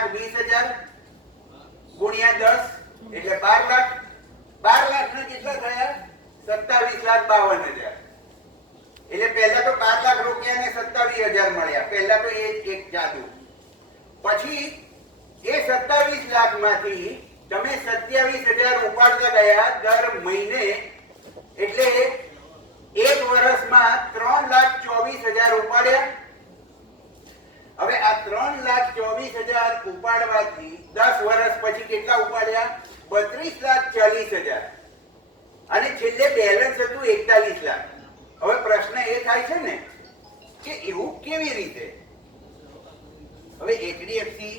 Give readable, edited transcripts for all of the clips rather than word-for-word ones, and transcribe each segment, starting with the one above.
20,000 ગુણ્યા 10 એટલે 12 લાખ. 12 લાખ ના કેટલા થયા? 27,52,000. એટલે પહેલા તો 12 લાખ રોક્યા ને 27,000 મળ્યા. પહેલા તો એ એક જાદુ. પછી એ 27 લાખ માંથી તમે 27,000 ઉપાડતા ગયા દર મહિને, એટલે એક વર્ષમાં 3,24,000 ઉપાડ્યા. હવે આ 3,24,000 ઉપાડવાથી 10 વર્ષ પછી કેટલા ઉપાડ્યા? 32,40,000. અને છેલ્લે બેલેન્સ હતું 41 લાખ. હવે પ્રશ્ન એ થાય છે ને કે એવું કેવી રીતે? હવે એચડીએફસી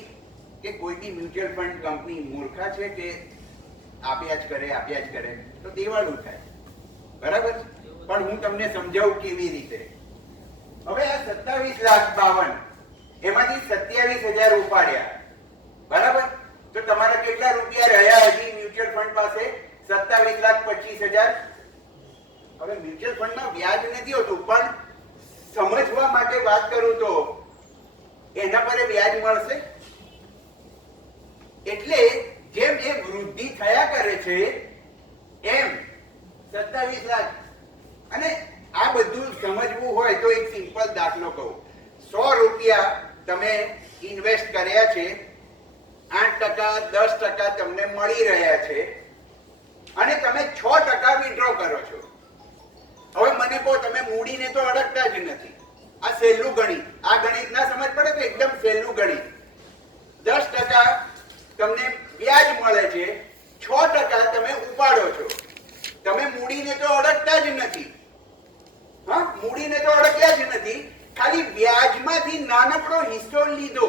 કે કોઈ બી મ્યુચ્યુઅલ ફંડ કંપની મૂર્ખા છે કે આપ્યા જ કરે તો દેવાળું થાય, બરાબર? પણ હું તમને સમજાવું કેવી રીતે. હવે આ 27,52,000 એમાંથી 27,000 ઉપાડ્યા, બરાબર? તો તમારા કેટલા રૂપિયા રહ્યા હજી મ્યુચ્યુઅલ ફંડ પાસે? 27,25,000. હવે મ્યુચ્યુઅલ ફંડમાં વ્યાજ નથી હોતું, પણ સમજવા માટે વાત કરું તો એના પર વ્યાજ મળશે. એટલે જેમ એ વૃદ્ધિ થયા કરે છે એમ 27 લાખ. અને આ બધું સમજવું હોય તો એક સિમ્પલ દાખલો કહું. 100 રૂપિયા તમે ઇન્વેસ્ટ કર્યા છે, 8%, 10% તમને મળી રહ્યા છે, અને તમે 6% વિડ્રો કરો છો. હવે મને કહો, તમે મૂડીને તો અડકતા જ નથી. આ સહેલું ગણિત. આ ગણિત ના સમજ પડે તો એકદમ સહેલું ગણિત. 10% તમને વ્યાજ મળે છે, 6% તમે ઉપાડો છો. તમે મૂડીને તો અડકતા જ નથી. હા, મૂડીને તો અડક્યા જ નથી, ખાલી વ્યાજમાંથી નાનકડો હિસ્સો લીધો.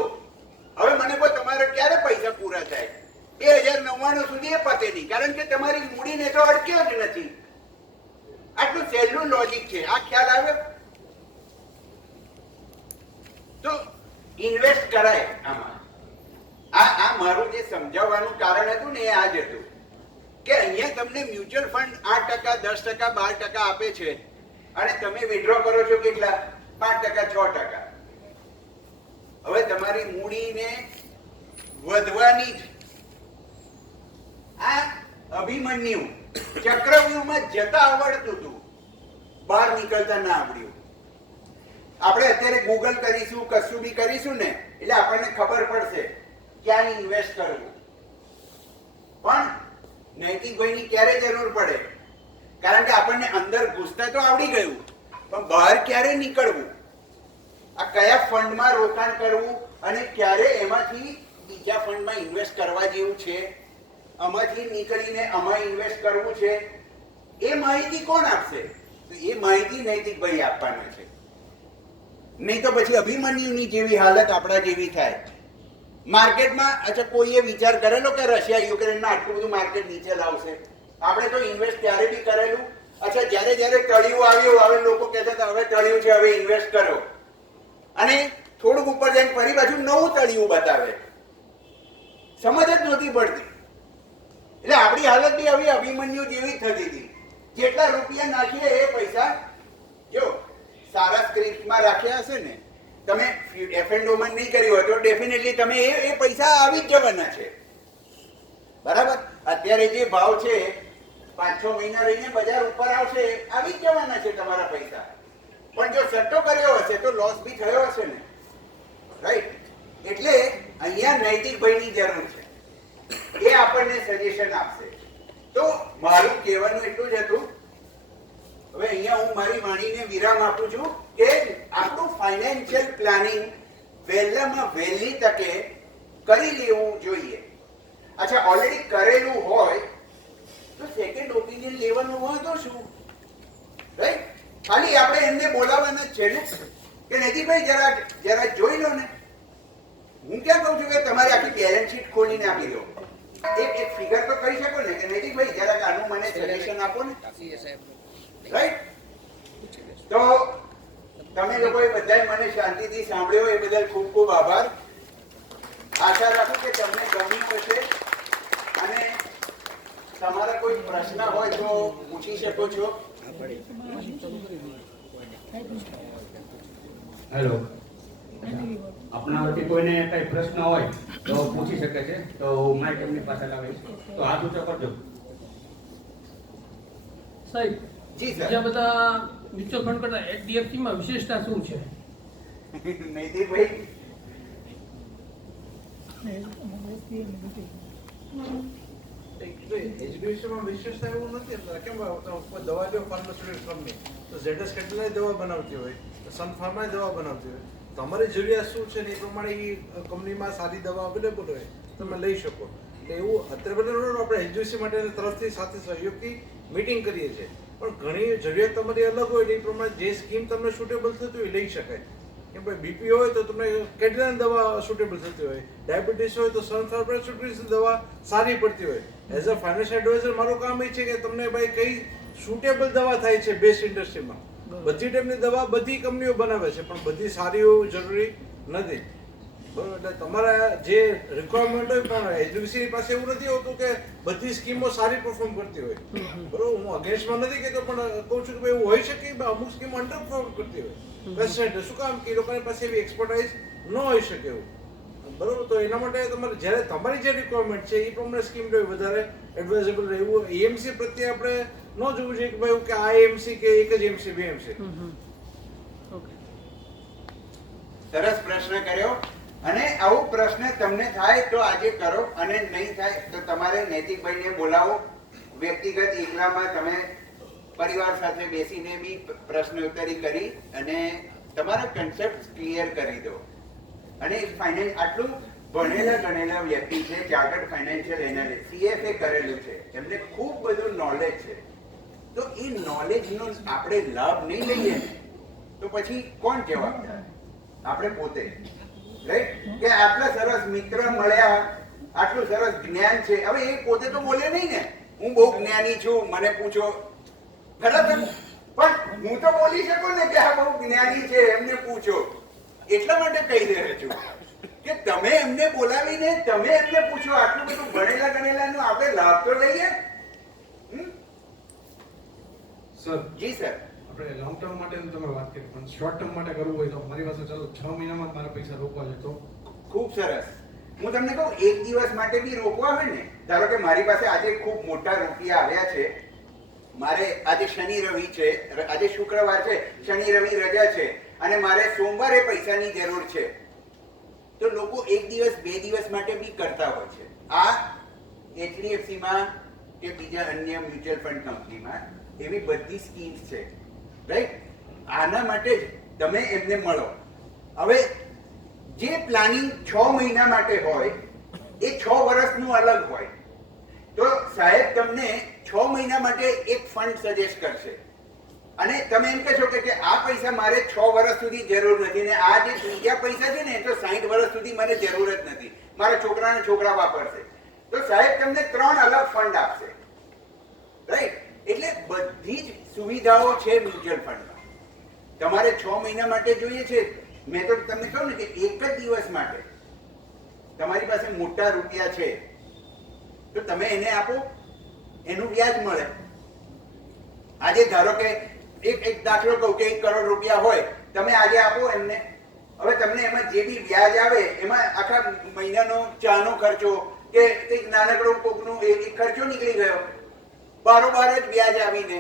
હવે મને કહો, તમારે ક્યારે પૈસા પૂરા થાય? 2099 સુધી એ પતે નહીં, કારણ કે તમારી મૂડીને તો અડક્યો જ નથી. આટલું સહેલું લોજિક છે. આ ખ્યાલ આવે? તો ઇન્વેસ્ટ કરાય આમાં. આ મારું જે સમજાવવાનું કારણ હતું ને એ આ જ હતું કે અહીંયા તમને મ્યુચ્યુઅલ ફંડ 8%, 10%, 12% આપે છે, અને તમે વિડ્રો કરો છો કેટલા? 5%, 6%. હવે તમારી મૂડીને વધવાની જ. આ અભિમન્યુ ચક્રવ્યૂહમાં જતા આવડતું હતું, બહાર નીકળતા ના આવડ્યું. આપણે અત્યારે ગૂગલ કરીશું, કશું બી કરીશું ને, એટલે આપણને ખબર પડશે ક્યાં ઇન્વેસ્ટ કરવું. પણ નૈતિક ભાઈની ક્યારે જરૂર પડે? કારણ કે આપણને અંદર ઘૂસતા તો આવડી ગયું, પણ બહાર ક્યારે નીકળવું, આ કયા ફંડમાં રોકાણ કરવું, અને ક્યારે એમાંથી બીજા ફંડમાં ઇન્વેસ્ટ કરવા જેવું છે, આમાંથી નીકળીને આમાં ઇન્વેસ્ટ કરવું છે, એ માહિતી કોણ આપશે? તો એ માહિતી નૈતિક ભાઈ આપવાના છે. નહીં તો પછી અભિમન્યુની જેવી હાલત આપણા જેવી થાય. માર્કેટમાં અચ્છા કોઈએ વિચાર કરેલો કે રશિયા યુક્રેનમાં આટલું બધું માર્કેટ નીચે લાવશે? આપણે તો ઇન્વેસ્ટ ત્યારે બી કરેલું. અચ્છા, જ્યારે તળિયું આવ્યું, હવે લોકો કહેતા હતા હવે તળિયું છે, હવે ઇન્વેસ્ટ કરો, અને થોડુંક ઉપર જઈને ફરી પાછું નવું તળિયું બતાવે. સમજ જ નહોતી પડતી. એટલે આપણી હાલત બી હવે અભિમન્યુ જેવી થતી હતી. જેટલા રૂપિયા નાખીએ એ પૈસા, જો સારા સ્ક્રિપ્ટમાં રાખ્યા હશે ને, તમે એફએનડોમાં નહીં કર્યું હોય તો ડેફિનેટલી તમે એ પૈસા આવી જ જવાના છે, બરાબર? અત્યારે જે ભાવ છે 5-6 મહિના રહીને બજાર ઉપર આવશે, આવી જ જવાના છે તમારા પૈસા. પણ જો સટ્ટો કર્યો હશે તો લોસ બી થયો હશે ને, રાઈટ? એટલે અહીંયા નૈતિક ભાઈની જરૂર છે, એ આપણને સજેશન આપશે. તો મારું કહેવાનું એટલું જ હતું. હવે અહીંયા હું મારી વાણીને વિરામ આપું છું કે આપણું ફાઇનાન્શિયલ પ્લાનિંગ વહેલામાં વહેલી તકે કરી લેવું જોઈએ. અચ્છા, ઓલરેડી કરેલું હોય તો સેકન્ડ ઓપિનિયન લેવાનું વાંધો શું, રાઈટ? ખાલી આપણે એમને બોલાવવાના જ છે ને કે નૈતિકભાઈ જરા જોઈ લો ને. હું ક્યાં કહું છું કે તમારે આખી બેલેન્સ શીટ ખોલીને આપી દો. એક ફિગર તો કરી શકો ને કે નૈતિકભાઈ જરાક આનું મને સજેશન આપો ને, રાઈટ? તો તમે લોકોએ બધાએ મને શાંતિથી સાંભળ્યો એ બદલ ખૂબ ખૂબ આભાર. આશા રાખું કે તમને ગમ્યું હશે, અને તમારા કોઈ પ્રશ્ન હોય તો પૂછી શકો છો. હેલો, આપણા વતી કોઈને કઈ પ્રશ્ન હોય તો પૂછી શકે છે. તો માઇક એમની પાસે લાવીશ, તો હાથ ઊંચો કરજો. સાહેબ, જી સર. બીજા બધા મ્યુચ્યુઅલ ફંડ કરતા HDFC માં વિશેષતા શું છે? નૈતિકભાઈ, એચડીએફસીમાં વિશેષતા એવું નથી. કેમ કોઈ દવા લો ફાર્માસ્યુટિકલ કંપની, તો ઝેડએસ કેટલાય દવા બનાવતી હોય, સન ફાર્મા દવા બનાવતી હોય. તમારી જરૂરિયાત શું છે ને એ પ્રમાણે એ કંપનીમાં સારી દવા અવેલેબલ હોય તમે લઈ શકો. એટલે એવું અત્યારે બધા આપણે એચડીએફસી માટે તરફથી સાથે સહયોગથી મીટિંગ કરીએ છીએ. પણ ઘણી જરૂરિયાત તમારી અલગ હોય એ પ્રમાણે જે સ્કીમ તમને સુટેબલ થતી હોય લઈ શકાય. કેમ ભાઈ બીપી હોય તો તમને કેટલાની દવા સુટેબલ થતી હોય, ડાયાબિટીસ હોય તો સનફાર્માસ્યુટિક્સની દવા સારી પડતી હોય. એઝ અ ફાઇનાન્શિયલ એડવાઇઝર મારું કામ એ છે કે તમને ભાઈ કઈ સુટેબલ દવા થાય છે બેસ્ટ ઇન્ડસ્ટ્રીમાં. બધી ટાઈપની દવા બધી કંપનીઓ બનાવે છે પણ બધી સારી હોવી જરૂરી નથી. બરોબર, એટલે તમારા જે રિક્વાયરમેન્ટ હોય પણ એચડીએફસી પાસે એવું નથી હોતું કે બધી સ્કીમો સારી પરફોર્મ કરતી હોય. બરોબર, હું અગેન્સ્ટમાં નથી કહેતો પણ કહું છું કે ભાઈ એવું હોઈ શકે કે અમુક સ્કીમો અંડર પરફોર્મ કરતી હોય. પેશન્ટ શું કામ કે એ લોકોની પાસે એવી એક્સપર્ટાઇઝ ન હોઈ શકે એવું. બરોબર, તો એના માટે તમારે જ્યારે તમારી જે રિક્વાયરમેન્ટ છે એ પ્રમાણે સ્કીમ લેવી વધારે એડવાઇઝેબલ રહેવું. એએમસી પ્રત્યે આપણે ન જોવું જોઈએ કે ભાઈ કે આ એમસી કે એક જ એમસી બે એમસી. સરસ પ્રશ્ન કર્યો. અને આવો પ્રશ્ન તમને થાય તો આજે કરો, અને નહીં થાય તો તમારે નૈતિકભાઈને બોલાવો. વ્યક્તિગત એકલામાં તમે પરિવાર સાથે બેસીને બી પ્રશ્નોત્તરી કરી અને તમારા કન્સેપ્ટ ક્લિયર કરી દો. અને ફાઇનાન્સ આટલું ભણેલા ગણેલા વ્યક્તિ છે, ચાર્ટર્ડ ફાઇનાન્શિયલ એનાલિસ્ટ, CFA કરેલું છે, એમને ખૂબ બધું નોલેજ છે. તો એ નોલેજનો આપણે લાભ નહીં લઈએ તો પછી કોણ જવાબદાર? આપણે પોતે. રાઈટ? કે આટલા સરસ મિત્ર મળ્યા, આટલું સરસ જ્ઞાન છે, હવે એ પોતે તો બોલે નહીં ને હું બહુ જ્ઞાની છું, મને પૂછો. બરાબર, પણ હું તો બોલી શકું ને કે આ બહુ જ્ઞાની છે, એમને પૂછો. એટલા માટે કહી રહ્યો છું કે તમે એમને બોલાવીને તમે એમને પૂછો. આટલું બધું ભણેલા ગણેલાનો આપણે લાભ તો લઈએ. સર, જી સર. આપણે લોંગ ટર્મ માટે તમે વાત કરી પણ શોર્ટ ટર્મ માટે કરવું હોય તો મારી પાસે ચાલો 6 મહિનામાં જ મારા પૈસા રોકવા છે તો ખૂબ સરસ. હું તમને કહું, એક દિવસ માટે બી રોકવા હોય ને, ધારો કે મારી પાસે આજે ખૂબ મોટા રૂપિયા આવ્યા છે, મારે આજે શનિ રવિ છે, આજે શુક્રવાર છે, શનિ રવિ રજા છે અને મારે સોમવારે પૈસાની જરૂર છે, તો લોકો એક દિવસ બે દિવસ માટે બી કરતા હોય છે. આ HDFCમાં કે બીજા અન્ય મ્યુચ્યુઅલ ફંડ કંપનીમાં એવી બધી સ્કીમ્સ છે. રાઈટ? આના માટે જ તમે એમને મળો. હવે જે પ્લાનિંગ 6 મહિના માટે હોય એ 6 વર્ષનું અલગ હોય. તો સાહેબ તમને 6 મહિના માટે એક ફંડ સજેસ્ટ કરશે અને તમે એમ કહેશો કે આ પૈસા મારે 6 વર્ષ સુધી જરૂર નથી ને આ જે બીજા પૈસા છે ને એ તો 60 વર્ષ સુધી મને જરૂર જ નથી, મારા છોકરાને છોકરા વાપરશે. તો સાહેબ તમને 3 અલગ ફંડ આપશે. રાઈટ? એટલે બધી જ સુવિધાઓ છે મ્યુચ્યુઅલ ફંડમાં. તમારે 6 મહિના માટે જોઈએ છે, મેં તો તમને કહું ને કે એક જ દિવસ માટે તમારી પાસે મોટા રૂપિયા છે તો તમે એને આપો, એનું વ્યાજ મળે. આજે ધારો કે એક દાખલો કહું કે 1 કરોડ રૂપિયા હોય, તમે આજે આપો એમને, હવે તમને એમાં જે બી વ્યાજ આવે એમાં આખા મહિનાનો ચાનો ખર્ચો કે કંઈક નાનકડો કોકનો એક ખર્ચો નીકળી ગયો, બારોબાર જ વ્યાજ આવીને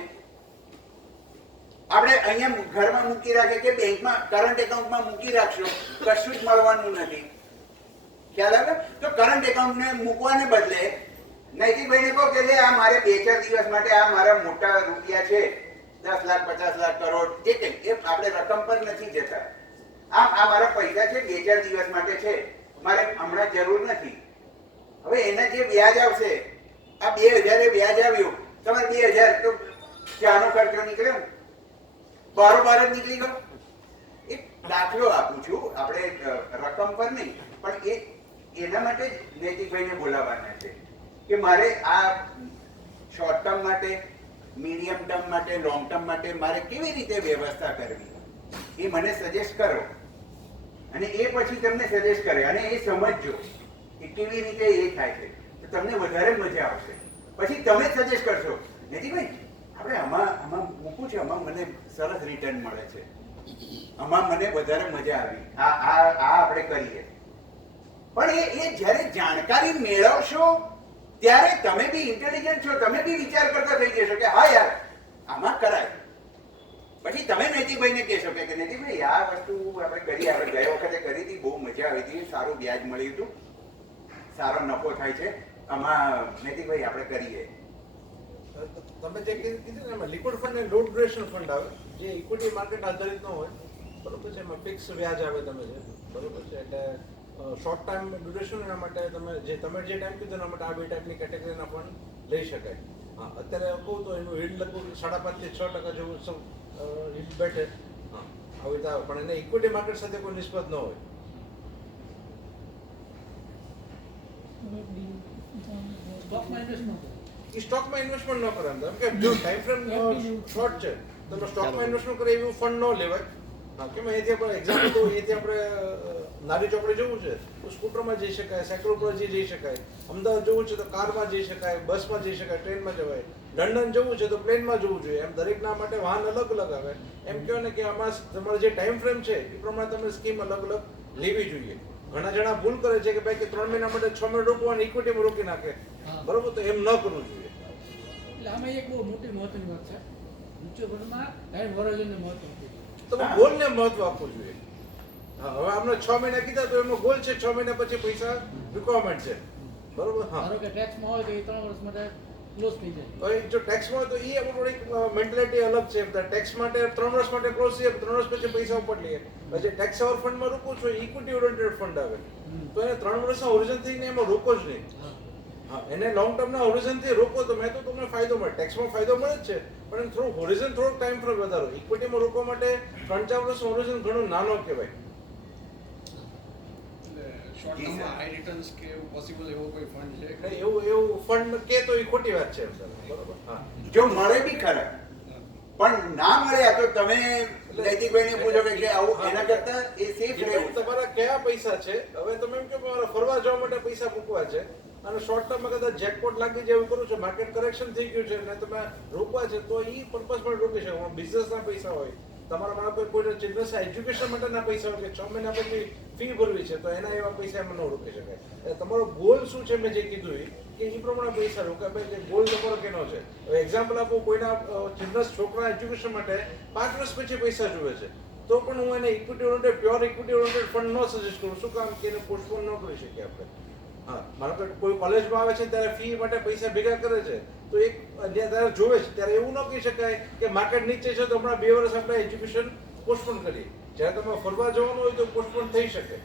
આપણે અહીંયા ઘરમાં મૂકી રાખે કે બેંકમાં કરંટ એકાઉન્ટમાં મૂકી રાખશો, કશું જ મળવાનું નથી. ખ્યાલ આવે? તો કરંટ એકાઉન્ટને મૂકવાને બદલે નૈતિકભાઈને કહો કે લે આ મારે 2-4 દિવસ માટે આ મારા મોટા રૂપિયા છે, 10 લાખ 50 લાખ કરોડ, જે કંઈ એ આપણે રકમ પર નથી જતા. આ મારા પૈસા છે 2-4 દિવસ માટે છે, મારે હમણાં જરૂર નથી. હવે એના જે વ્યાજ આવશે, આ 2000 વ્યાજ આવ્યું, તમારે 2000 તો ચાનો ખર્ચો નીકળ્યો, બારોબાર જ નીકળી ગયો. એક દાખલો આપું છું, આપણે રકમ પર નહીં, પણ એના માટે જ નૈતિકભાઈને બોલાવવાના છે કે મારે આ શોર્ટ ટર્મ માટે, મીડિયમ ટર્મ માટે, લોંગ ટર્મ માટે મારે કેવી રીતે વ્યવસ્થા કરવી એ મને સજેસ્ટ કરો. અને એ પછી તમને સજેસ્ટ કરે અને એ સમજજો કે કેવી રીતે એ થાય છે, તો તમને વધારે મજા આવશે. પછી તમે સજેસ્ટ કરશો નૈતિકભાઈ આપણે આમાં મૂકવું છે, આમાં મને સરસ રિટર્ન મળે છે, આમાં મને વધારે મજા આવી. આ આપણે કરીએ. પણ એ જ્યારે જાણકારી મેળવશો ત્યારે તમે બી ઇન્ટેલિજન્ટ છો, તમે બી વિચાર કરતા થઈ જશો કે હા યાર આમાં કરાય. પછી તમે નૈતિકભાઈને કહેશો કે નૈતિકભાઈ આ વસ્તુ આપણે કરી, આપણે ગયા વખતે કરી હતી, બહુ મજા આવી હતી, સારું વ્યાજ મળ્યું હતું, સારો નફો થાય છે, આમાં નૈતિકભાઈ આપણે કરીએ. તમે જે કીધું ને એમાં લિક્વિડ ફંડ અને લોંગ ડ્યુરેશન ફંડ આવે, જે ઇક્વિટી માર્કેટ આધારિત ન હોય, બરોબર છે, એમાં ફિક્સ વ્યાજ આવે તમે છે, બરોબર છે. એટલે શોર્ટ ટાઈમ ડ્યુરેશન એના માટે તમે જે ટાઈમ કીધું એના માટે આ બે ટાઈપની કેટેગરીના ફંડ લઈ શકાય. હા, અત્યારે કહું તો એનું યીલ્ડ લગભગ 5.5 થી 6% જેવું યીલ્ડ બેઠે. હા, આવી રીતે આવે, પણ એને ઇક્વિટી માર્કેટ સાથે કોઈ નિસ્બત ન હોય. સ્ટોકમાં ઇન્વેસ્ટમેન્ટ ન કરે, એમ કે જો ટાઈમ ફ્રેમ શોર્ટ છે તમે સ્ટોકમાં ઇન્વેસ્ટમેન્ટ કરે એવું ફંડ ન લેવાય. હા, કેમ અહીંથી આપણે એક્ઝામ્પલ તો અહીંથી આપણે નારી ચોકડી જવું છે તો સ્કૂટરમાં જઈ શકાય, સાયકલ ઉપર જઈ શકાય, અમદાવાદ જવું છે તો કારમાં જઈ શકાય, બસમાં જઈ શકાય, ટ્રેનમાં જવાય, લંડન જવું છે તો પ્લેનમાં જવું જોઈએ. એમ દરેકના માટે વાહન અલગ અલગ આવે. એમ કહો ને કે આમાં તમારે જે ટાઈમ ફ્રેમ છે એ પ્રમાણે તમે સ્કીમ અલગ અલગ લેવી જોઈએ. ઘણા જણા ભૂલ કરે છે કે ભાઈ કે 3 મહિના માટે 6 મહિના રોકવાની ઇક્વિટીમાં રોકી નાખે, બરોબર, તો એમ ન કરવું જોઈએ. એટલે આમાં એક બહુ મોટી મહત્વની વાત છે, મ્યુચ્યુઅલ ફંડમાં ટાઈમ હોરાઇઝનને મહત્વ આપવું જોઈએ. તમે ગોલને મહત્વ આપવું જોઈએ. હા, હવે આપણે 6 મહિના કીધા તો એમાં ગોલ છે 6 મહિના પછી પૈસા રિક્વાયરમેન્ટ છે, બરોબર. હા, ધારો કે ટેક્સમાં હોય તો એ 3 વર્ષ માટે ક્લોઝ થઈ જાય. તો જો ટેક્સમાં હોય તો એ આપણું એક મેન્ટાલિટી અલગ છે. ટેક્સ માટે 3 વર્ષ માટે ક્લોઝ છે, 3 વર્ષ પછી પૈસા ઉપર લઈએ. પછી ટેક્સ ઓવર ફંડમાં રોકવું છું, ઇક્વિટી ઓરિએન્ટેડ ફંડ આવે, તો એને 3 વર્ષના હોરિઝન થઈને એમાં રોકો જ નહીં. હા, એને લોંગ ટર્મના હોરિઝન થી રોકો તો મેં તો તમને ફાયદો મળે. ટેક્સમાં ફાયદો મળે જ છે, પણ થોડું હોરિઝન થોડોક ટાઈમ ફ્રેમ વધારો. ઇક્વિટીમાં રોકવા માટે 3-4 વર્ષનું હોરિઝન ઘણું નાનો કહેવાય. શોર્ટ ટર્મમાં હાઈ રિટર્ન્સ કે એવું પોસિબલ એવો કોઈ ફંડ છે? એટલે એવું ફંડ કે તો એ ખોટી વાત છે, બરોબર. હા, જો મળે બી ખરા, પણ ના મળ્યા તો તમે નૈતિકભાઈને પૂછો કે આવું એના કરતા એ સેફ રહેવું. તમારા કયા પૈસા છે? હવે તમે એમ કે મારે ફરવા જવા માટે પૈસા મૂકવા છે અને શોર્ટ ટર્મમાં કદાચ જેકપોટ લાગી જાય એવું કરું છું, માર્કેટ કરેક્શન થઈ ગયું છે અને તમે રોકવા છે તો એ પર્પઝ માટે રોકી શકો. બિઝનેસના પૈસા હોય, તમારા માટે કોઈ ચિલ્ડ્રન્સના એજ્યુકેશન માટેના પૈસા હોય કે 6 મહિના પછી ફી ભરવી છે તો એના એવા પૈસા એમાં ન રોકી શકાય. એટલે તમારો ગોલ શું છે મેં જે કીધું કે એ પ્રમાણે પૈસા રોકાય. ભાઈ ગોલ તમારો કેનો છે? હવે એક્ઝામ્પલ આપું, કોઈના ચિલ્ડ્રન્સ છોકરા એજ્યુકેશન માટે 5 વર્ષ પછી પૈસા જોઈએ છે તો પણ હું એને equity oriented pure equity oriented fund ન સજેસ્ટ કરું. શું કામ કે એને પોસ્ટપોન ન કરી શકીએ આપણે. હા, માનો કે કોઈ કોલેજમાં આવે છે ત્યારે ફી માટે પૈસા ભેગા કરે છે તો એક ત્યારે જોવે છે ત્યારે એવું ન કહી શકાય કે માર્કેટ નીચે છે તો હમણાં 2 વર્ષ આપણે એજ્યુકેશન પોસ્ટપોન કરીએ. જ્યારે તમે ફરવા જવાનું હોય તો પોસ્ટપોન થઈ શકે.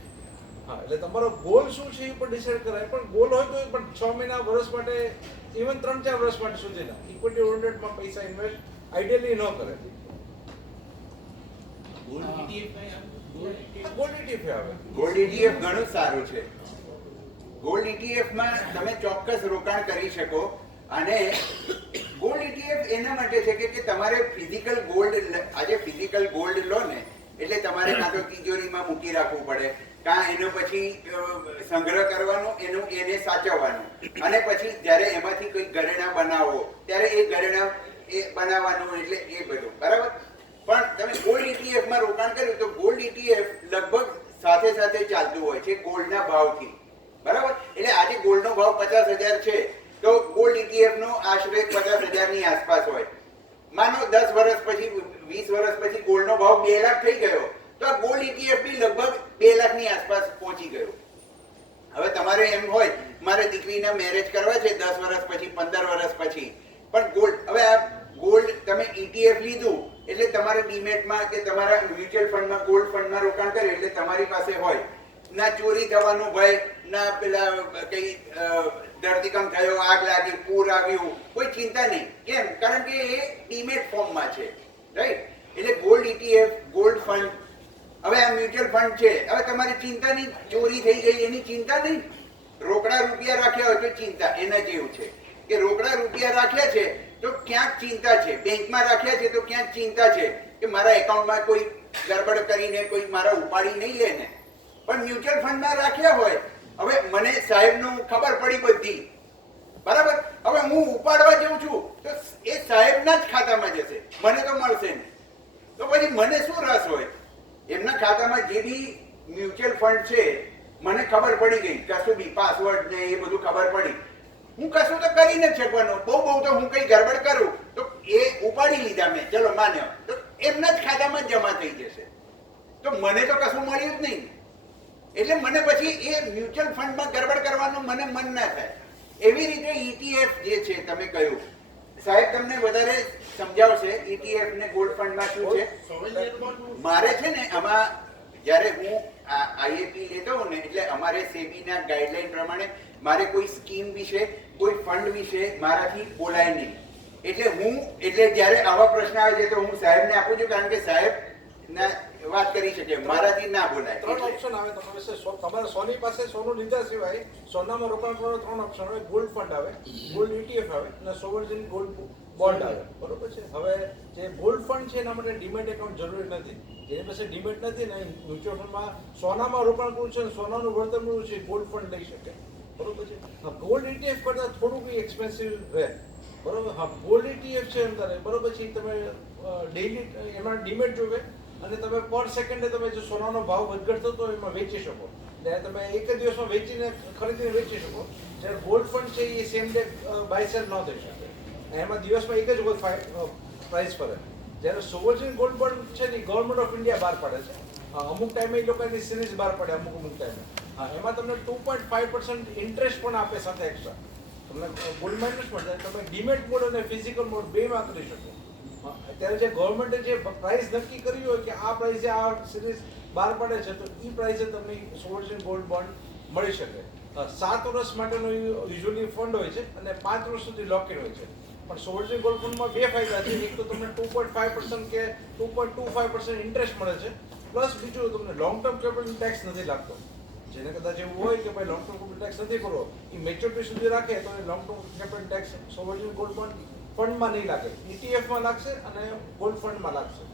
હા, એટલે તમારો ગોલ શું છે એ પણ ડિસાઈડ કરાય. પણ ગોલ હોય તો પણ 6 મહિના, વર્ષ માટે, ઇવન 3-4 વર્ષ માટે સુધીના ઇક્વિટી ઓરિએન્ટેડમાં પૈસા ઇન્વેસ્ટ આઈડિયલી ન કરે. ગોલ્ડ ETF આવે. ગોલ્ડ ETF ઘણું સારું છે. ગોલ્ડ ETF માં તમે ચોક્કસ રોકાણ કરી શકો. અને ગોલ્ડ ETF એના માટે છે કે તમારે ફિઝિકલ ગોલ્ડ, આજે ફિઝિકલ ગોલ્ડ લો ને એટલે તમારે કાં તો તિજોરીમાં મૂકી રાખવું પડે, કાં એનો પછી સંગ્રહ કરવાનો, એને સાચવવાનો, અને પછી જ્યારે એમાંથી કોઈ ઘરેણાં બનાવો ત્યારે એ ઘરેણાં બનાવવાનું, એટલે એ બધું બરાબર. પણ તમે ગોલ્ડ ETF માં રોકાણ કર્યું તો ગોલ્ડ ETF લગભગ સાથે સાથે ચાલતું હોય છે ગોલ્ડના ભાવથી, બરાબર. એટલે આજે ગોલ્ડનો ભાવ 50,000 છે તો ગોલ્ડ ETF નો આશરે 50,000 ની આસપાસ હોય. માનો 10 વર્ષ પછી, 20 વર્ષ પછી ગોલ્ડનો ભાવ 2 લાખ થઈ ગયો તો આ ગોલ્ડ ETF બી લગભગ 2 લાખ ની આસપાસ પહોંચી ગયો. હવે તમારે એમ હોય મારે દીકરીના મેરેજ કરવા છે 10 વર્ષ પછી, 15 વર્ષ પછી, પણ ગોલ્ડ, હવે આ ગોલ્ડ તમે ETF લીધું એટલે તમારે ડીમેટમાં કે તમારા મ્યુચ્યુઅલ ફંડમાં, ગોલ્ડ ફંડમાં રોકાણ કર્યું એટલે તમારી પાસે હોય. ના ચોરી થવાનો ભય, ના પેલા કઈ ધરતીકંપ થયો, આગ લાગી, પૂર આવ્યું, કોઈ ચિંતા નહીં. કેમ? કારણ કે એ ડીમેટ ફોર્મમાં છે, રાઈટ. એટલે ગોલ્ડ ETF, ગોલ્ડ ફંડ. હવે આ મ્યુચ્યુઅલ ફંડ છે, હવે તમારી ચિંતા નહીં, ચોરી થઈ ગઈ એની ચિંતા નહીં. રોકડા રૂપિયા રાખ્યા હોય તો ચિંતા. એના જેવું છે કે રોકડા રૂપિયા રાખ્યા છે તો ક્યાંક ચિંતા છે, બેંકમાં રાખ્યા છે તો ક્યાંક ચિંતા છે કે મારા એકાઉન્ટમાં કોઈ ગડબડ કરીને કોઈ મારા ઉપાડી નહીં લે ને. પણ મ્યુચ્યુઅલ ફંડમાં રાખ્યા હોય, હવે મને સાહેબનું ખબર પડી બધી, બરાબર. હવે હું ઉપાડવા જઉં છું તો એ સાહેબના જ ખાતામાં જશે, મને તો મળશે નહીં. તો પછી મને શું રસ હોય? એમના ખાતામાં જે બી મ્યુચ્યુઅલ ફંડ છે મને ખબર પડી ગઈ, કશું બી પાસવર્ડ ને એ બધું ખબર પડી, હું કશું તો કરી નથી શકવાનું. બહુ તો હું કઈ ગડબડ કરું તો એ ઉપાડી લીધા મેં, ચલો માન્યો, તો એમના જ ખાતામાં જમા થઈ જશે. તો મને તો કશું મળ્યું જ નહીં. એટલે મને પછી એ મ્યુચ્યુઅલ ફંડમાં ગડબડ કરવાનું મને મન ના થાય. એવી રીતે ETF જે છે તમે કહ્યું, સાહેબ તમને વધારે સમજાવશે ETF ને ગોલ્ડ ફંડમાં શું છે. મારે છે ને આમાં જ્યારે હું IAP લેતો હોઉં ને એટલે અમારે સેબીના ગાઈડલાઈન પ્રમાણે મારે કોઈ સ્કીમ વિશે કોઈ ફંડ વિશે મારાથી બોલાય નહીં. એટલે જ્યારે આવા પ્રશ્ન આવે છે તો હું સાહેબને આપું છું, કારણ કે સાહેબ ના વાત કરી શકે, મારાથી ના બોલાય. ત્રણ ઓપ્શન આવે તમારે તમારે પાસે સોનું લીધા સિવાય સોનામાં રોકાણ કરવાનો ત્રણ ઓપ્શન આવે. ગોલ્ડ ફંડ આવે, ગોલ્ડ ETF આવે અને સોવર્જિન ગોલ્ડ બોન્ડ આવે. બરોબર છે. હવે જે ગોલ્ડ ફંડ છે એના માટે ડીમેટ એકાઉન્ટ જરૂરી નથી. જેની પાસે ડીમેટ નથી ને મ્યુચ્યુઅલ ફંડમાં સોનામાં રોકાણ કરવું છે, સોનાનું વળતર મળવું છે, ગોલ્ડ ફંડ લઈ શકે. બરોબર છે. ગોલ્ડ ETF કરતાં થોડું કંઈ એક્સપેન્સિવ રહે. બરોબર. હા, ગોલ્ડ ETF છે એમ તારે બરોબર છે. તમે ડેઈલી એમાં ડીમેટ જોવે અને તમે પર સેકન્ડે તમે જો સોનાનો ભાવ વધઘટ થતો હોય એમાં વેચી શકો. એટલે તમે એક જ દિવસમાં વેચીને ખરીદીને વેચી શકો. જ્યારે ગોલ્ડ ફંડ છે એ સેમ ડે બાય સેલ ન થઈ શકે. એમાં દિવસમાં એક જ વખત પ્રાઇસ ફરે. જ્યારે સોવર્જિન ગોલ્ડ બોન્ડ છે ને ગવર્મેન્ટ ઓફ ઇન્ડિયા બહાર પાડે છે. અમુક ટાઈમે એ લોકો એની સિરીઝ બહાર પાડે અમુક ટાઈમે. એમાં તમને 2.5% ઇન્ટરેસ્ટ પણ આપે સાથે એક્સ્ટ્રા. તમને ગોલ્ડમાં ઇન્ટરેસ્ટ મળે. તમે ડીમેટ મોડ અને ફિઝિકલ મોડ બેમાં કરી શકો. અત્યારે જે ગવર્મેન્ટે જે પ્રાઇસ નક્કી કર્યું હોય કે આ પ્રાઇસે આ સિરીઝ બહાર પાડે છે તો એ પ્રાઇસે તમને સોવર્જિન ગોલ્ડ બોન્ડ મળી શકે. 7 વર્ષ માટેનો યુઝ્યુઅલી ફંડ હોય છે અને 5 વર્ષ સુધી લોક ઇન હોય છે. પણ સોવર્જિન ગોલ્ડ ફંડમાં બે ફાયદા છે. એક તો તમને 2.5% કે 2.25% ઇન્ટરેસ્ટ મળે છે, પ્લસ બીજું તમને લોંગ ટર્મ કેપિટલ ટેક્સ નથી લાગતો. જેને કદાચ એવું હોય કે ભાઈ લોંગ ટર્મ કેપિટલ ટેક્સ નથી કરવો, એ મેચ્યોરિટી સુધી રાખે તો એ long term capital tax sovereign gold bond ફંડમાં નહીં લાગે, ETFમાં લાગશે અને ગોલ્ડ ફંડમાં લાગશે.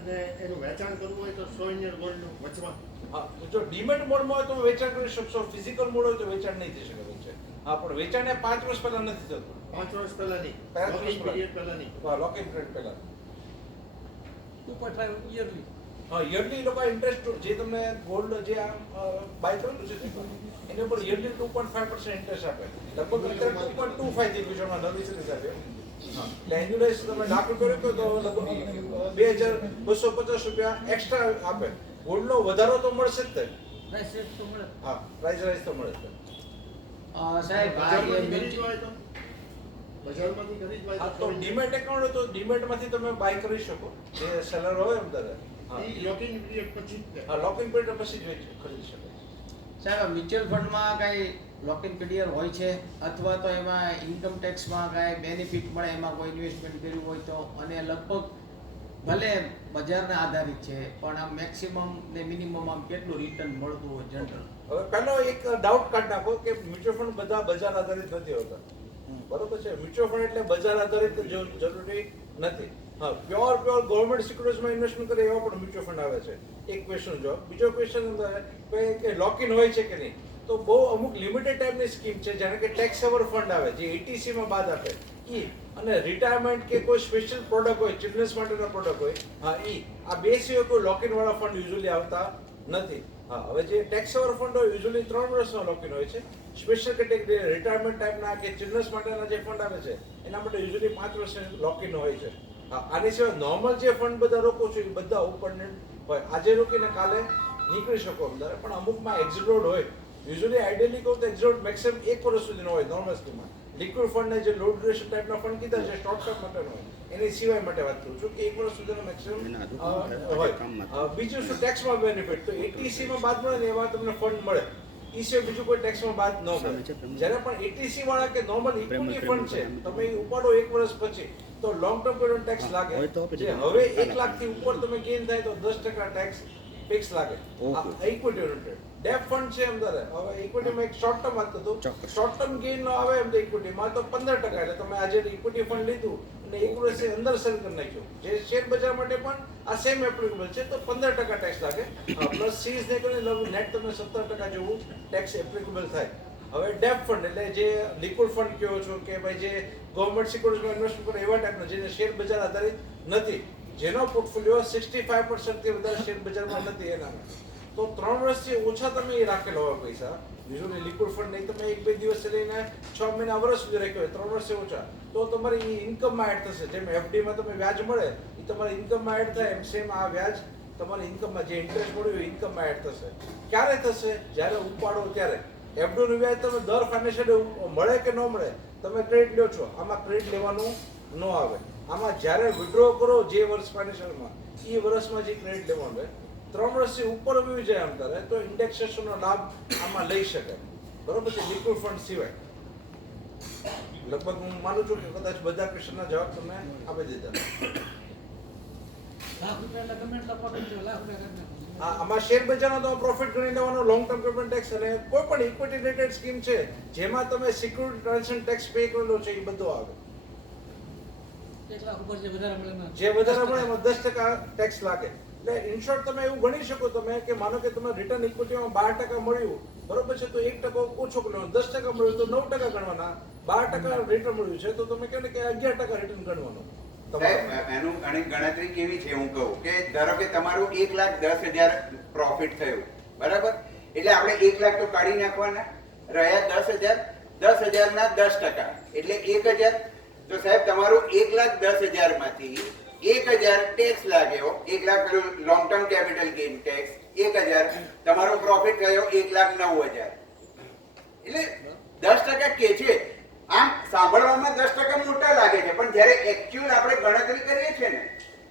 અને એનું વેચાણ કરવું હોય તો 100 યર ગોલ્ડનું વચમાં. હા, જો ડીમેટ મોડમાં હોય તો વેચાણ કરી શકશો. ફિઝિકલ મોડ હોય તો વેચાણ નહીં થઈ શકે છે. હા, પણ વેચાણ એ 5 વર્ષ પહેલા નથી થતું. 5 વર્ષ પહેલા નહીં, 5 વર્ષ લોકિંગ પીરિયડ પહેલા નહીં. હા, લોકિંગ પીરિયડ પહેલા. 2.5 યરલી. હા, યરલી લોકો ઇન્ટરેસ્ટ જે તમને ગોલ્ડ જે બાય કરેલું છે એની ઉપર યરલી 2.5% ઇન્ટરેસ્ટ આપે. લગભગ અત્યારે 2.25 થઈ ગયું છે હમણાં નવી સિરીઝ આપે. હા, એટલે એન્યુલાઇઝ તમે લાખ રૂપિયા તો લગભગ 2250 રૂપિયા એક્સ્ટ્રા આપે. ગોલ્ડનો વધારો તો મળશે જ તે. પ્રાઇસ રેટ તો મળે. હા, પ્રાઇસ રાઇઝ તો મળે જ તે. સાહેબ બજારમાંથી ખરીદવા હોય તો બજારમાંથી ખરીદવા હા, હોય તો ડીમેટ એકાઉન્ટ હોય તો ડીમેટમાંથી તમે બાય કરી શકો. જે સેલર હોય અંદર. હા, લોકિંગ પીરિયડ પછી જ હા, લોકિંગ પીરિયડ પછી જ ખરીદી શકે. સાહેબ મ્યુચ્યુઅલ ફંડમાં કાંઈ લોકિંગ પીરિયડ હોય છે અથવા તો એમાં ઇન્કમ ટેક્સમાં કાંઈ બેનિફિટ મળે એમાં કોઈ ઇન્વેસ્ટમેન્ટ કર્યું હોય તો? અને લગભગ ભલે બજારના આધારિત છે પણ આમ મેક્સિમમ ને મિનિમમ આમ કેટલું રિટર્ન મળતું હોય જનરલ? હવે પહેલો એક ડાઉટ કાઢી નાખો કે મ્યુચ્યુઅલ ફંડ બધા બજાર આધારિત નથી હોતા. બરોબર છે. મ્યુચ્યુઅલ ફંડ એટલે બજાર આધારિત જરૂરી નથી. હા, પ્યોર ગવર્મેન્ટ સિક્યુરિટીઝમાં ઇન્વેસ્ટમેન્ટ કરે એવા પણ મ્યુચ્યુઅલ ફંડ આવે છે. એક ક્વેશ્ચન જો. બીજો ક્વેશ્ચન કે લોક ઇન હોય છે કે નહીં, તો બહુ અમુક લિમિટેડ ટાઈપની સ્કીમ છે જેને કે ટેક્સ સેવર ફંડ આવે જે ETCમાં બાદ આપે ઈ, અને રિટાયરમેન્ટ કે કોઈ સ્પેશિયલ પ્રોડક્ટ હોય, ચિલ્ડ્રન્સ માટેના પ્રોડક્ટ હોય, હા ઈ. આ બે સિવાય કોઈ લોક ઇન વાળા ફંડ યુઝ્યુઅલી આવતા નથી. હા, હવે જે ટેક્સ સેવર ફંડ હોય યુઝ્યુઅલી 3 વર્ષનો લોક ઇન હોય છે. સ્પેશિયલ કેટેગરી રિટાયરમેન્ટ ટાઈપના કે ચિલ્ડ્રન્સ માટેના જે ફંડ આવે છે એના માટે યુઝ્યુઅલી 5 વર્ષની લોક ઇન હોય છે. હા, આની સિવાય નોર્મલ જે ફંડ બધા રોકો છો એ બધા ઓપન હોય. આજે રોકીને કાલે નીકળી શકો અંદર, પણ અમુકમાં એક્ઝિટ હોય. યુઝ્યુઅલી આઈડિયલી કહું તો એક્ઝિટ મેક્સિમમ 1 વર્ષ સુધીનો હોય નોર્મલ સ્કીમમાં. લિક્વિડ ફંડ ને જે લો ડ્યુરેશન ટાઈપના ફંડ કીધા છે શોર્ટ ટર્મ માટેનો હોય, એની સિવાય માટે વાત કરું છું કે 1 વર્ષ સુધીનો મેક્સિમમ હોય. બીજું શું ટેક્સમાં બેનિફિટ, તો ETCમાં બાદ મળે ને એવા તમને ફંડ મળે. એ સિવાય બીજું કોઈ ટેક્સમાં બાદ ન મળે. જ્યારે પણ ETC વાળા કે નોર્મલ ઇક્વિટી ફંડ છે તમે ઉપાડો 1 વર્ષ પછી તો લોંગ ટર્મ પીરિયડ ટેક્સ લાગે. જે હવે 1 લાખથી ઉપર તમે ગેઇન થાય તો 10% ટેક્સ ફિક્સ લાગે. ઇક્વિટી ઓરિએન્ટેડ ડેપ ફંડ છે અંદર. હવે ઇક્વિટીમાં એક શોર્ટ ટર્મ વાત કરું, શોર્ટ ટર્મ ગેઇન નો આવે એમ તો ઇક્વિટીમાં તો 15%. એટલે તમે આજે ઇક્વિટી ફંડ લીધું અને 1 વર્ષની અંદર સેલ કરી નાખ્યું, જે શેર બજાર માટે પણ આ સેમ એપ્લિકેબલ છે, તો 15% ટેક્સ લાગે. પ્લસ સીઝ ને કરીને નેટ તમને 17% જેવું ટેક્સ એપ્લિકેબલ થાય. હવે ડેપ ફંડ એટલે જે લિક્વિડ ફંડ કહો છો કે ભાઈ જે ગવર્મેન્ટ સિક્યુરિટીઝમાં ઇન્વેસ્ટ કરે એવા ટાઈપના જેને શેર બજાર આધારિત નથી, જેનો પોર્ટફોલિયો 65% થી વધારે શેર બજારમાં નથી એના તો 3 વર્ષથી ઓછા તમે એ રાખેલા હોય પૈસા યુઝ્યુઅલી લિક્વિડ ફંડ નહીં તમે 1-2 દિવસ લઈને 6 મહિના વર્ષ સુધી રાખ્યો હોય 3 વર્ષથી ઓછા તો તમારી ઇન્કમમાં એડ થશે જેમ એફડીમાં તમે વ્યાજ મળે એ તમારી ઇન્કમમાં એડ થાય એમ સેમ આ વ્યાજ તમારી ઇન્કમમાં જે ઇન્ટરેસ્ટ મળ્યું હોય ઇન્કમમાં એડ થશે ક્યારે થશે જ્યારે ઉપાડો ત્યારે એફડીનું વ્યાજ તમે દર ફાઇનાન્શિયલ મળે કે ન મળે તમે ક્રેડિટ લ્યો છો આમાં ક્રેડિટ લેવાનું ન આવે આમાં જ્યારે વિડ્રો કરો જે વર્ષ ફાઇનાન્શિયલમાં એ વર્ષમાં જે ક્રેડિટ લેવાનું હોય 3 વર્ષથી ઉપર વયું જાય આમ તારે તો ઇન્ડેક્સેશનનો લાભ આમાં લઈ શકાય બરોબર છે લિક્વિડ ફંડ સિવાય લગભગ હું માનું છું કે કદાચ બધા ક્વેશ્ચનના જવાબ તમે આપી દીધા લાખ રૂપિયા એટલે ગમે એટલા profit થયો, લાખ રૂપિયા કરી નાખો. આમાં શેર બજારનો તમે પ્રોફિટ ગણી લેવાનો લોંગ ટર્મ પેમેન્ટ ટેક્સ અને કોઈ પણ ઇક્વિટી રિલેટેડ સ્કીમ છે જેમાં તમે સિક્યુરિટી ટ્રાન્ઝેક્શન ટેક્સ પે કરેલો છે એ બધો આવે 1 લાખ ઉપર જે વધારે મળે એમાં જે વધારે મળે એમાં 10% ટેક્સ લાગે એટલે ઇન શોર્ટ તમે એવું ગણી શકો તમે કે માનો કે તમે રિટર્ન ઇક્વિટીમાં 12% મળ્યું બરોબર છે તો 1% ઓછો ગણવાનો 10% મળ્યું તો 9% ગણવાના 12% રિટર્ન મળ્યું છે તો તમે કહો ને કે 11% રિટર્ન ગણવાનું સાહેબ એનું ગણતરી કેવી છે હું કહું કે ધારો કે તમારું 1,10,000 પ્રોફિટ થયું બરાબર એટલે આપણે 1 લાખ તો કાઢી નાખવાના રહ્યા 10,000 10,000 ના 10% એટલે 1,000 તો સાહેબ તમારું 1,10,000 માંથી 1,000 ટેક્સ લાગ્યો 1 લાખ પેલું long term capital gain tax 1,000 તમારો પ્રોફિટ થયો 1,09,000 એટલે 10% કે છે આમ સાંભળવામાં 10% મોટા લાગે છે પણ જ્યારે એકચ્યુઅલ આપણે ગણતરી કરીએ છીએ ને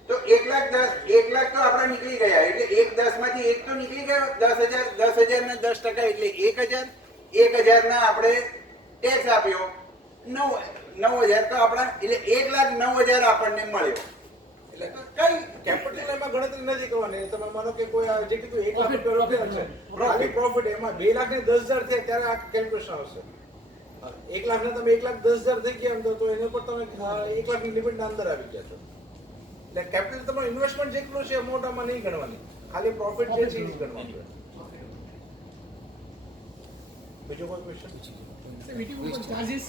તો 1,10,000 તો આપણે નીકળી ગયા એટલે 1,10 માંથી 1 તો નીકળી ગયો 10,000 ના 10% એટલે 1,000 ના આપણે ટેક્સ આપ્યો 9,000 તો આપણા એટલે 1,09,000 આપણને મળ્યો એટલે કઈ કેપિટલ એમાં ગણતરી નથી કરવાની તમે માનો કે કોઈ જે કીધું 1 લાખ રૂપિયા રોક્યા છે ખાલી પ્રોફિટ એમાં 2 લાખ ને 10,000 થાય ત્યારે આ કેલ્ક્યુલેશન આવશે 1 લાખ ને તમે 1,10,000 થઈ ગયા એમ તો એના પર તમે 1 લાખ ની લિમિટ ના અંદર આવી ગયા છો એટલે કેપિટલ તમારું ઇન્વેસ્ટમેન્ટ જેટલું છે અમાઉન્ટ આમાં નહીં ગણવાની ખાલી પ્રોફિટ જે છે એ જ ગણવાનું છે બીજો કોઈ ક્વેશ્ચન ETF ઉપર ચાર્જીસ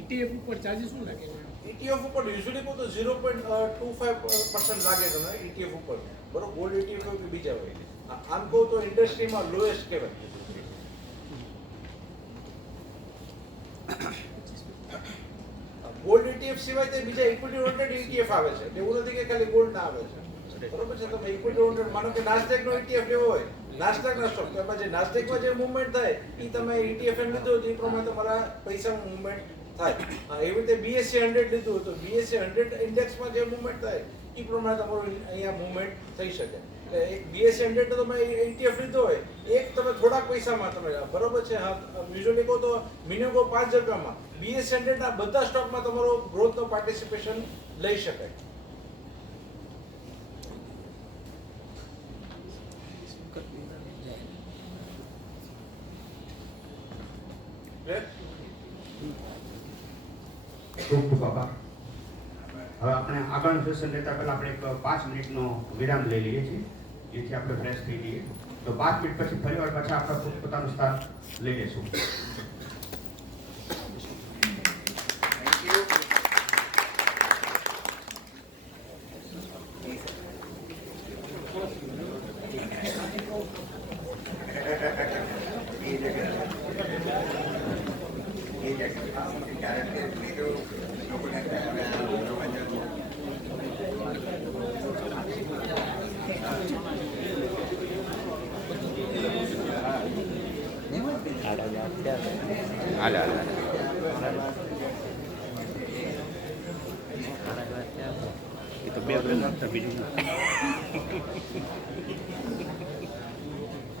ETF ઉપર ચાર્જીસ શું લાગે ETF ઉપર યુઝ્યુઅલી કહું તો 0.25% લાગે તમને ETF ઉપર બરોબર ગોલ્ડ ETF હોય કે બીજા હોય આમ કહું તો ઇન્ડસ્ટ્રીમાં લોએસ્ટ કહેવાય ગોલ્ડ ETF સિવાય તે બીજા ઇક્વિટી ઓરિએન્ટેડ ETF આવે છે એવું નથી કે ખાલી ગોલ્ડ ના આવે છે બરોબર છે તમે ઇક્વિટી ઓરિએન્ટેડ માનો કે નાસ્ડેક નો ETF લેવો હોય નાસ્ડેક ના સ્ટોક તેમાં જે નાસ્ડેક માં જે મૂવમેન્ટ થાય એ તમે ETF એ લીધો જે પ્રમાણે તમારા પૈસાનું મૂવમેન્ટ થાય એવી રીતે BSE 100 લીધું તો BSE 100 ઇન્ડેક્સમાં જે મૂવમેન્ટ થાય એ પ્રમાણે તમારું અહીંયા મૂવમેન્ટ થઈ શકે એટલે એક BSE 100 તો તમે ETF લીધો હોય એક તમે થોડાક પૈસામાં તમે બરોબર છે યુઝ્યુઅલી કહો તો મિનિમમ 5 રૂપિયામાં BSE 100 ના બધા સ્ટોકમાં તમારો ગ્રોથનો પાર્ટિસિપેશન લઈ શકાય ખૂબ ખૂબ આભાર હવે આપણે આગળનું સેશન લેતા પહેલા આપણે એક 5 મિનિટનો વિરામ લઈ લઈએ છીએ જેથી આપણે ફ્રેશ થઈ જઈએ તો 5 મિનિટ પછી ફરીવાર પાછા આપણે પોતાનું સ્થાન લઈ લઈશું એ તો બે બીજું